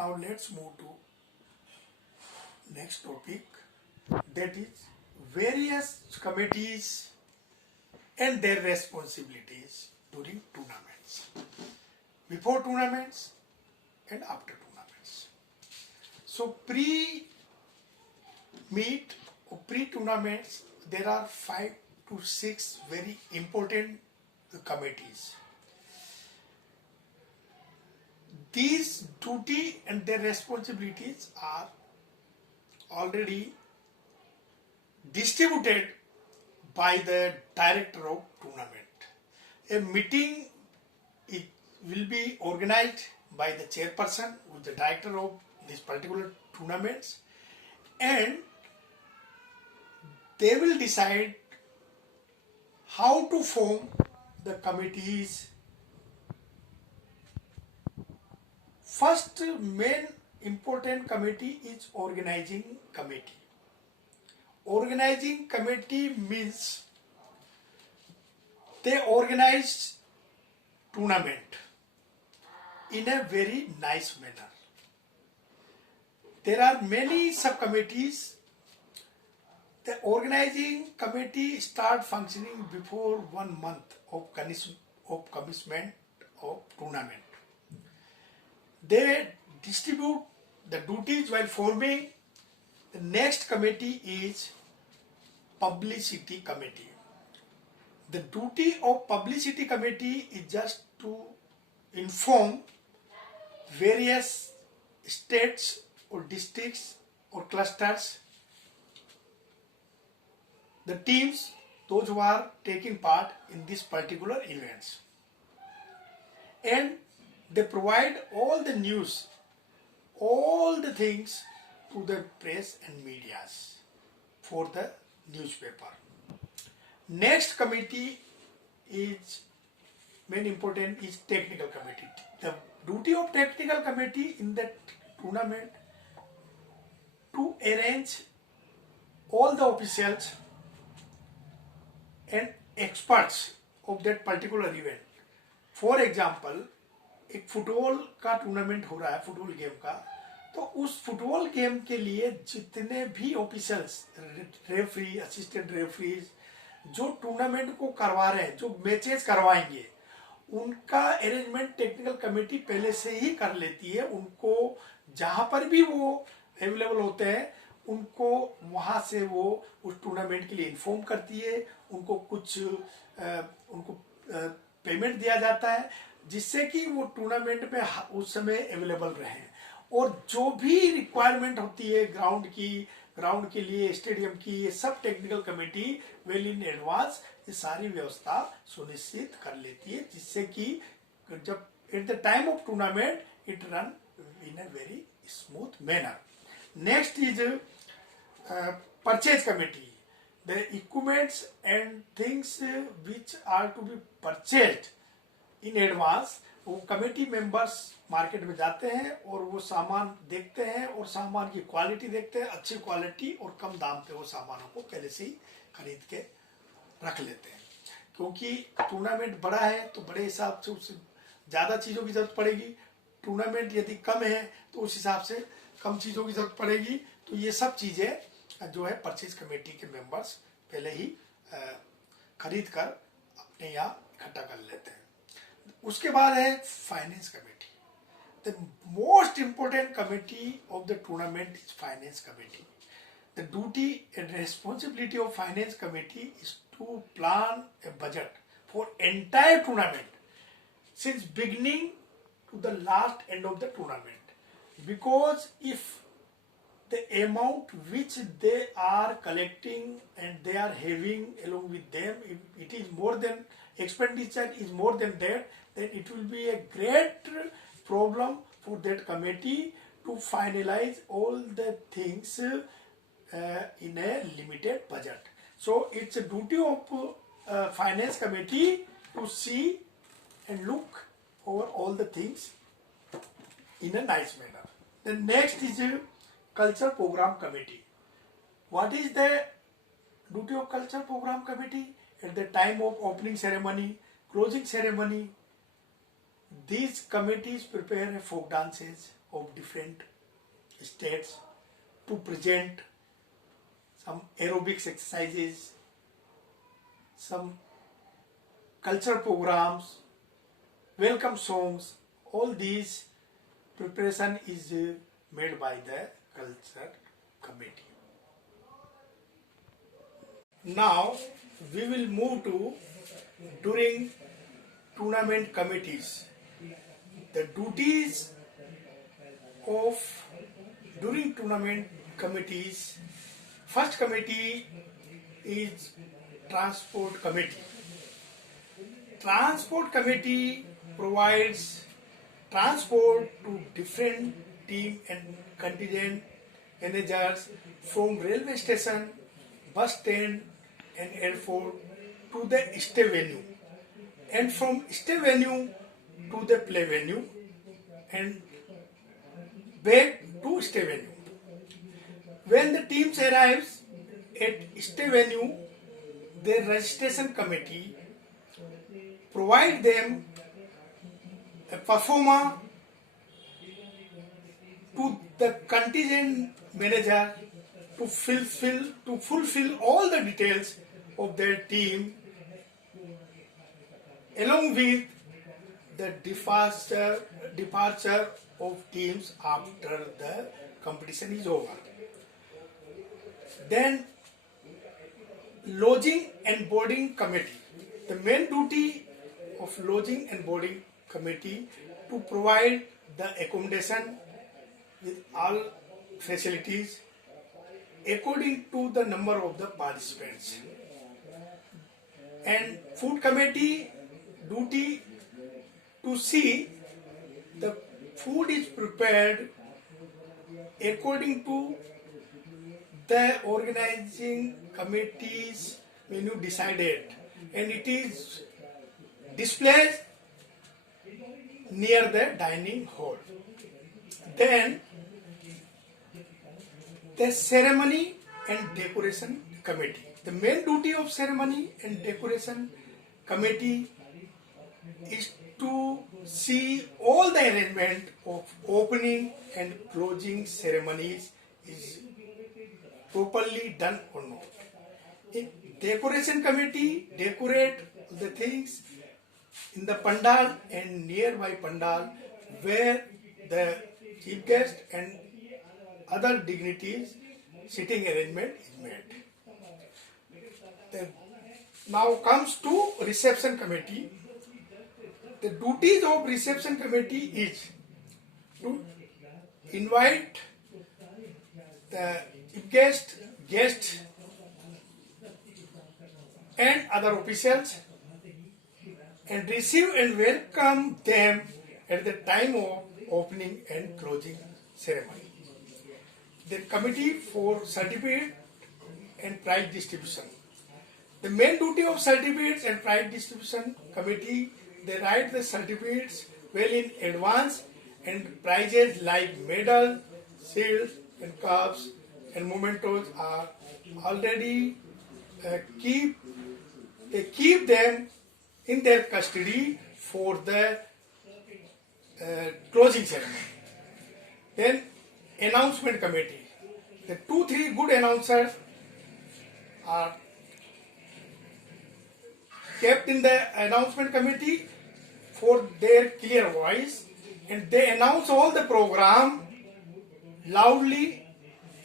Now let's move to next topic, that is various committees and their responsibilities during tournaments, before tournaments and after tournaments. So pre-meet or pre-tournaments, there are 5 to 6 very important committees. These duty and their responsibilities are already distributed by the director of tournament. A meeting will be organized by the chairperson, who is the director of this particular tournaments, and they will decide how to form the committees. First main important committee is organizing committee. Organizing committee means they organize tournament in a very nice manner. There are many subcommittees. The organizing committee start functioning before 1 month of commencement of tournament. They distribute the duties while forming. The next committee is publicity committee. The duty of publicity committee is just to inform various states or districts or clusters, the teams, those who are taking part in this particular events, and they provide all the news, all the things to the press and medias for the newspaper. Next committee is main important is technical committee. The duty of technical committee in that tournament to arrange all the officials and experts of that particular event. For example, एक football का tournament हो रहा है, football game का, तो उस football game के लिए जितने भी ऑफिसर्स, रेफरी, असिस्टेंट रेफरीज जो टूर्नामेंट को करवा रहे हैं, जो मैचेस करवाएंगे, उनका अरेंजमेंट टेक्निकल कमेटी पहले से ही कर लेती है. उनको जहां पर भी वो अवेलेबल होते हैं, उनको वहां से वो उस टूर्नामेंट के लिए इन्फॉर्म करती है. उनको कुछ पेमेंट दिया जाता है, जिससे कि वो टूर्नामेंट में उस समय अवेलेबल रहें. और जो भी रिक्वायरमेंट होती है ग्राउंड के लिए, स्टेडियम की, ये सब technical committee well in advance ये सारी व्यवस्था सुनिश्चित कर लेती है, जिससे कि जब at the time of tournament it run in a very smooth manner. Next is purchase committee. The equipments and things which are to be purchased in advance, वो कमेटी मेंबर्स मार्केट में जाते हैं और वो सामान देखते हैं और सामान की क्वालिटी देखते हैं. अच्छी क्वालिटी और कम दाम पे वो सामानों को पहले से ही खरीद के रख लेते हैं, क्योंकि टूर्नामेंट बड़ा है तो बड़े हिसाब से उससे ज़्यादा चीज़ों की जरूरत पड़ेगी. टूर्नामेंट यदि कम है तो उस हिसाब से कम चीज़ों की जरूरत पड़ेगी. तो ये सब चीज़ें जो है परचेज कमेटी के मेंबर्स पहले ही खरीद कर अपने यहाँ इकट्ठा कर लेते हैं. उसके बाद है finance committee. The most important committee of the tournament is finance committee. The duty and responsibility of finance committee is to plan a budget for entire tournament since beginning to the last end of the tournament, because if the amount which they are collecting and they are having along with them, if it is more than expenditure is more than that, then it will be a great problem for that committee to finalize all the things in a limited budget. So it's a duty of finance committee to see and look over all the things in a nice manner. The next is culture program committee. What is the duty of culture program committee? At the time of opening ceremony, closing ceremony, these committees prepare folk dances, of different states to present some aerobics exercises, some cultural programs, welcome songs. All these preparation is made by the culture committee. Now we will move to during tournament committees. The duties of during tournament committees. First committee is transport committee. Transport committee provides transport to different team and contingent managers from railway station, bus stand and airport to the stay venue, and from stay venue to the play venue and back to stay venue. When the teams arrives at stay venue, the registration committee provide them a performer to the contingent manager to fulfill all the details of their team, along with the departure of teams after the competition is over. Then lodging and boarding committee. The main duty of lodging and boarding committee to provide the accommodation with all facilities according to the number of the participants. And food committee duty to see the food is prepared according to the organizing committee's menu decided, and it is displayed near the dining hall. Then the ceremony and decoration committee. The main duty of ceremony and decoration committee is to see all the arrangement of opening and closing ceremonies is properly done or not. In decoration committee decorate the things in the pandal and nearby pandal where the chief guest and other dignitaries sitting arrangement is made. Then now comes to reception committee. The duties of reception committee is to invite the guest and other officials and receive and welcome them at the time of opening and closing ceremony. The committee for certificate and prize distribution. The main duty of certificates and prize distribution committee, they write the certificates well in advance, and prizes like medal, shields and cups and mementos are already keep them in their custody for the closing ceremony. Then announcement committee. The 2-3 good announcers are kept in the announcement committee for their clear voice, and they announce all the program loudly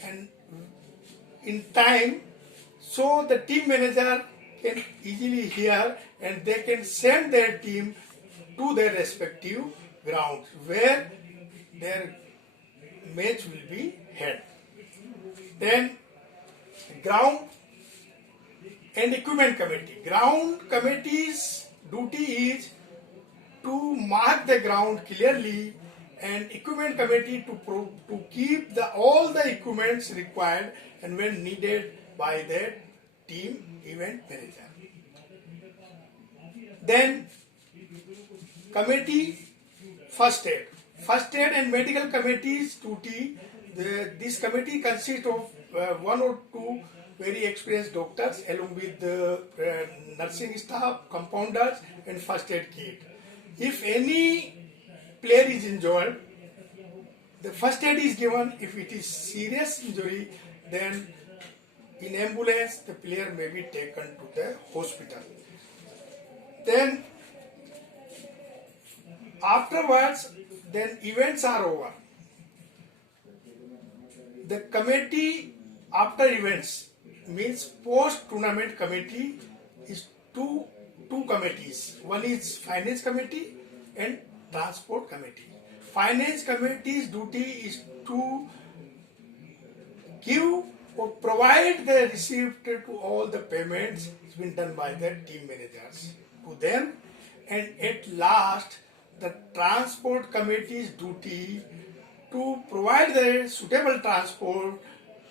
and in time, so the team manager can easily hear and they can send their team to their respective grounds where their match will be held. Then ground and equipment committee. Ground committee's duty is to mark the ground clearly, and equipment committee to keep all the equipments required and when needed by the team event manager. Then committee first aid. First aid and medical committee's duty. This committee consists of 1 or 2 very experienced doctors along with the nursing staff, compounders and first aid kit. If any player is injured, The first aid is given. If it is serious injury, then in ambulance the player may be taken to the hospital. Then afterwards, then events are over. The committee after events means post tournament committee is two committees. One is finance committee and transport committee. Finance committee's duty is to give or provide the receipt to all the payments. It's been done by the team managers to them, and at last the transport committee's duty to provide the suitable transport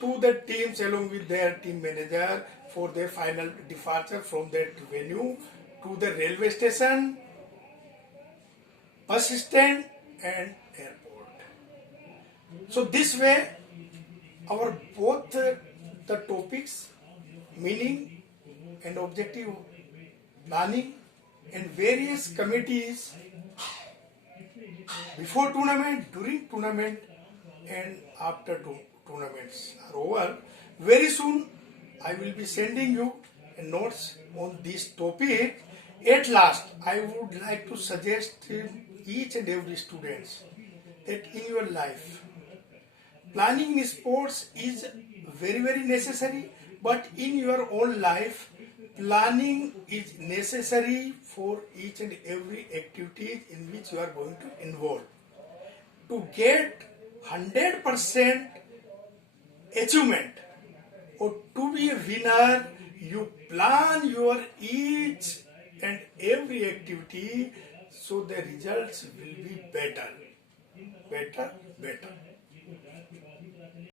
to the teams along with their team manager for their final departure from that venue to the railway station, bus stand and airport. So this way our both the topics, meaning and objective, planning and various committees before tournament, during tournament and after tournaments are over. Very soon I will be sending you notes on this topic. At last, I would like to suggest each and every student that in your life, planning in sports is very, very necessary, but in your own life, planning is necessary for each and every activity in which you are going to involve. To get 100% achievement or to be a winner, you plan your each and every activity so the results will be better.